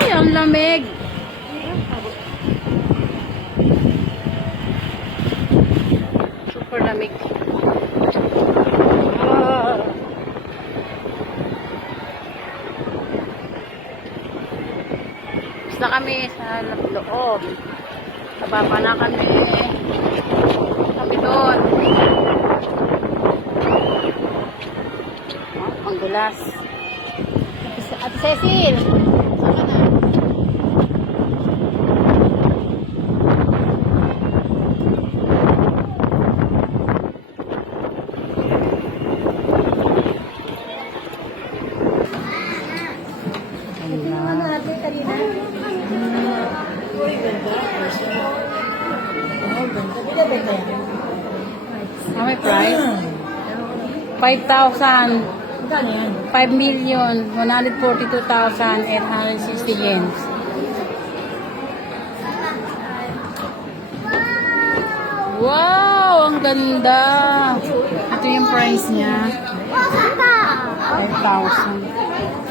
Ay, ang lamig. Super lamig. Basta kami sa loob. Nababa na kami. Kami doon. Ang gulas. At Cecil. Saan ka na? May price? 5,000. 5,142,860 yens. Wow! Ang ganda! Ito yung price niya. 5,000.